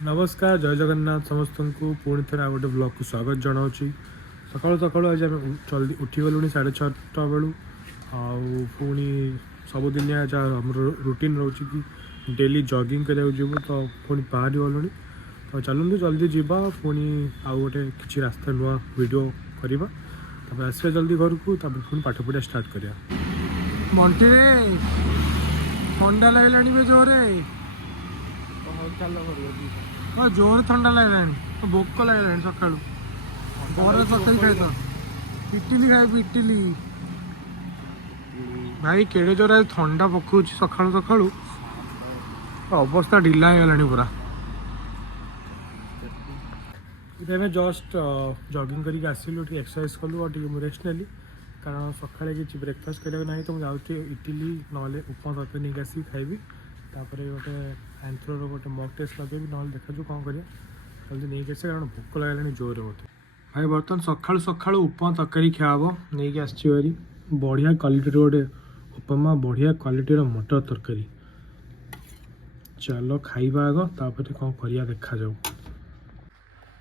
नमस्कार जय जगन्नाथ समस्त को पुणी थे गोटे ब्लॉग को स्वागत जनाऊँ सकाल सकाल आज आम जल्दी उठीगलु 6:30 बेलू आनी सबुदिनिया जहाँ आम रुटीन रोचे कि डेली जॉगिंग कराया जीव तो पुणी बाहरी गलु तो चलते जल्दी जावा पुणी आउ गोटे कि रास्ता नुआ वीडियो करवा आसवा जल्दी घर को पुणी पाठ पढ़ा स्टार्ट करा मंटी रे ठंडा लगे जोरे जोर ठंडा लगे भोक लगे सका बरा तरकारी खाई तो इटिली खाए इटिली भाई केड़े जोर ठंडा पकाऊ सका सका अवस्था ढिला हो गला पूरा इधर जस्ट जॉगिंग करके आसिलु एक्सरसाइज कलु और रेस्ट नेली कारण सकाଳେ କିଛି ब्रेकफास्ट करा ना तो मुझे इटिली ना उपमा तरकारी नहीं आसिक खाइबी तापर गोटे आंथ्रोर गोटे मक टेस्ट लगे ना देखा कौन करिया जल्दी नहीं आसे कारण भोक लगे जोर मत भाई बर्तमान सका सका उपमा तरकारी खाब नहीं आसी बढ़िया क्वालिटी गोटे उपमा बढ़िया क्वालिटी मटर तरकारी चलो खाइबा आग तापर कौन करिया देखा जाऊ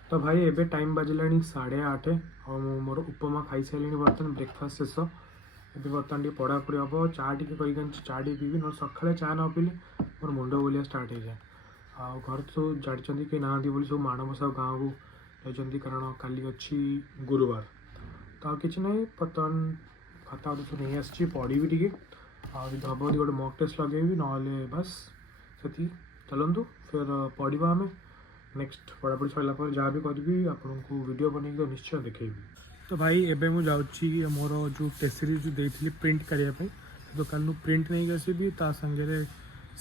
तो भाई एबे टाइम बाजिला 8:30 और मोर उपमा खाई सारे बर्तमान ब्रेकफास्ट शेष ये बर्तमान टे पढ़ापढ़ी हम चा टे कर चा टे पीबी ना सका चा न पीले मोर मुंड बुलिया स्टार्ट हो जाए घर तो जानते कि ना बोली सब माणबसा गाँव को जाती कारण काली अच्छी गुरुवार तो किसी ना बर्तमान खाता तो नहीं आसी पढ़ी टे हम गोटे मक टेस्ट लगे ना बस से चलतु फिर पढ़ा आम नेक्स्ट पढ़ापढ़ी सरला जहाँ भी करी आपन को वीडियो बन तो निश्चय देखेबी तो भाई एबे मु जाउची मोर जो टेस्ट सीरीज जो देती प्रिंट करने दुकान प्रिंट नहीं आसबी ता संगे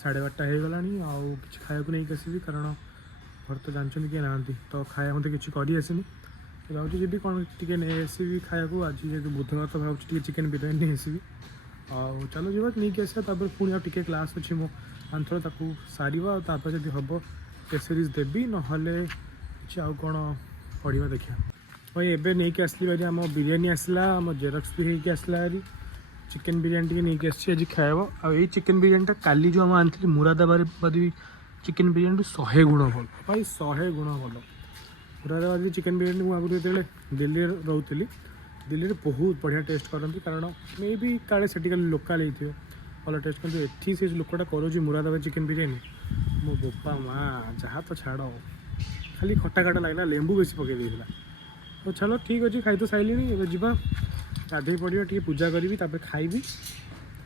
12:30 हो गला आउ कि खाया नहीं आसबी कारण घर तो जानते कि ना तो खाया मत कि करनी भाजी जी कौन टी नहीं आसबी खाया आज जेहतु बुधवार तो भाई चिकेन बिरयानी नहीं आसबी चलो जी नहीं आसा पुणी आ क्लास अच्छी मो आंथर ताकू सारा तापर जब हम टेस्ट सीरीज देवी ना आउ कौन पढ़ा देखा भाई एबे नहीं कि आसली भाई आम बिरयानी आसला आम जेरक्स भी होगी आसला भारी चिकेन बिरयानी टी नहीं आसी आज खाइब आई चिकेन बिरयानीटा काली जो आम आनी मुरादाबादी चिकेन बिरयानी 100 गुण भल भाई 100 गुण भल मुरादाबादी चिकेन बिरयानी मुझे आगुरी जो दिल्ली रोली दिल्ली में बहुत बढ़िया टेस्ट करती कारण मे भी काले से लोकाल हो भल टेस्ट करते एटी से लोकटा करुँच मुरादाबाद चिकेन बिरयानी मो बोपा माँ जहाँ तो छाड़ खाली खटा खटा लगला लेंबू बेसी पकई देला तो चलो ठीक अच्छे खाई तो सारे जा गाधे पड़ो टे पूजा करी खाइबी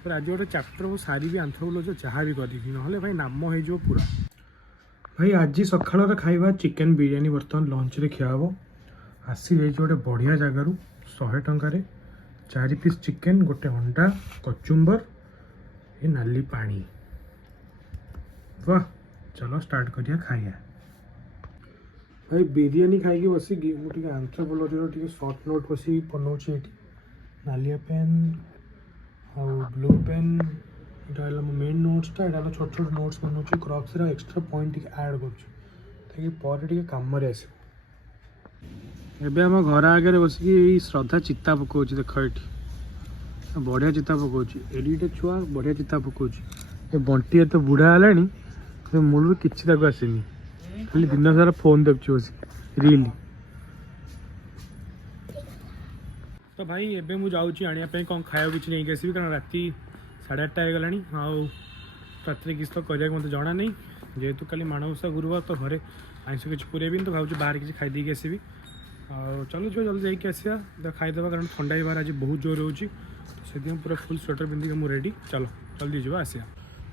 फिर आज गोटे चैप्टर मुझे सारी आंथ्रोपोलॉजी जहाँ भी करी ना भाई नाम हो पूरा भाई आज सकाल खाइबा चिकेन बिरयानी बर्तमान लंच रे खिया हम आसी जाइए गोटे बढ़िया जगार 100 टंकार 4 पीस चिकेन गोटे अंडा कचुम्बर ये नाली पानी वाह चलो स्टार्ट करिया खाइया भाई बिरयानी खाई बसिकी मुझे आंथ्रोपोलॉजी शॉर्ट नोट बस बनाऊे नालिया पेन आ ब्लू पेन यहाँ मेन नोट्सटा यहाँ छोट छोट नोट्स बनाऊँ क्रक्स एक्सट्रा पॉइंट ऐड कर कम आस आम घर आगे बसिकी श्रद्धा चिता पकाऊ देख ये बढ़िया चिता पकाऊ एडिटे छुआ बढ़िया चिता पकाऊ ये बंटी एत बुढ़ा है मूल किसी आसनी खाली दिन सारा फोन देखु बस रील तो भाई एबे मु जाऊँगी आने कौन खाया किसी नहीं आसबी कारण राति 8:30 हो गला रात किसी तो कर मत जना नहीं जेहेतु खाली माणबसा गुरुवार तो घरे आइस किसी पुरेबी तो भाई बाहर किसी खाई आसबी चलो जो जल्दी जाकि आसा खाईदे कारण ठंडा ही बाहर आज बहुत जोर होची तो पूरा फुल स्वेटर पिंधिक मुझे रेडी चलो जल्दी जा आसिया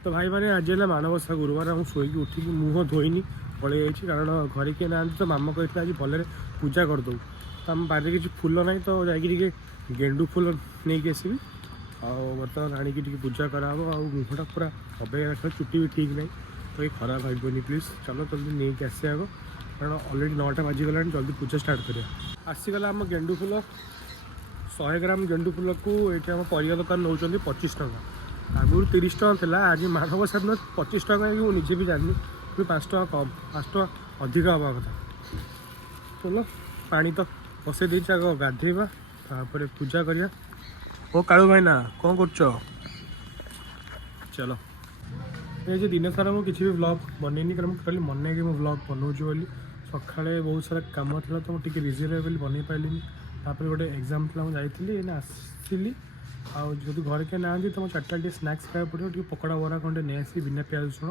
तो भाई मैंने आज है माणबसा गुरुवार मुझे शोक उठिक मुँह धोईनी पलि जाइए कारण घरे किए ना तो मामा कहते आज भल पूजा करदे तो आम बारे किसी फुल ना तो जाकि गेंडू फुल नहीं आसबी बर्तमान आणिकी पूजा कराब आ मुहटा पूरा अबे चुट्टी भी ठीक नहीं तो ये खराब भाई प्लीज चलो जल्दी नहीं आसे आग कारण अलरेडी 9टा बाजिगला जल्दी पूजा स्टार्ट करा आसीगला आम गेंडू फुल 100 ग्राम गेंडू फुल को ये आम परिया दुकान नौ 25 टका आगुरी 30 टका था आज माणबसा दिन 25 टका कि मुझे भी जानी 5 टका कम 5 टका अधिक हवा कथा चलो पानी तो बसई दे आग गाधेबा तापर पूजा करिया ओ कालू भाई ना कौन कर चलो ये दिन सारा मुझे किसी भी व्लॉग बनैनी कारण मुझे खाली मन कि व्लॉग बनाऊँ बोली सकाଳେ बहुत सारा काम था तो मुझे बिजी रहे बोली बनई पाइलिनी तापर गोटे एग्जाम था मुझे जाइली आसली आदि घर के ना तो मुझे 4टा टे स्नाक्स खाया पड़ो टे पकड़ा बरा खंडे नहीं आसी बिना प्याज रसुण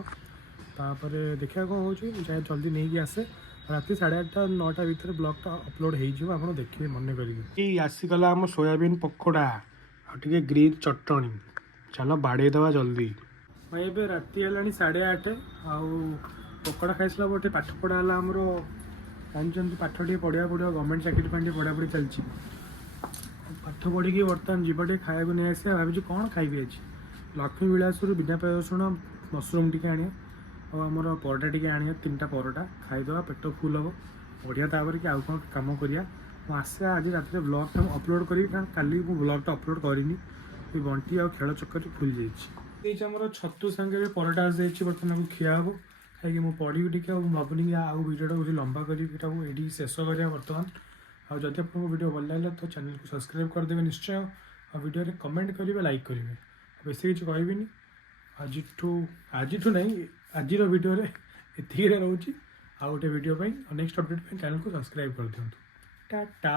तापर देखा कौन हो जाए जल्दी नहीं आसे राति 8:30 9टा भितर ब्लॉगटा अपलोड हो आप देखिए मन करेंगे आसीगला आम सोयाबीन पकोड़ा आगे ग्रीन चटणी चलो बाड़ेदवा जल्दी भाई ए राति है 8:30 पकोड़ा खाई सारा गोटे पाठ पढ़ा है आमर जानते पाठ टे पढ़ा पड़ो गवर्नमेंट चाकरी पढ़ापढ़ी चलती पाठ पढ़ी बर्तमान जीव टे खाया नहीं आसे भाई कौन खाइबी आज लक्ष्मी विलास बिना प्याज रसुण मसरूम टी आने आमर परोटा टी आने 3टा परोटा खाईदे पेट फुल हम बढ़िया तापर कि आउ कौन कम करा आसे आज रात ब्लॉग टा अपलोड करी कारण काली ब्लॉगटा अपलोड करनी बंटी आ खेल चक्कर फुल जामर छतु सांगे परोटा आसी बर्तमान खिया हम कहीं मुझे पढ़ी टे भावनी आउ भिडियोटा बहुत लंबा करी शेष करा बर्तमान आदि आपको वीडियो भल लगे तो चैनल को सब्सक्राइब करदे निश्चय और वीडियो रे कमेंट करेंगे लाइक करेंगे बेस किसी कहबी आज नहीं आज वीडियो ये रोचे आउ गोटे वीडियो नेक्स्ट अपडेट चैनल को सब्सक्राइब कर दिखाँ टाटा।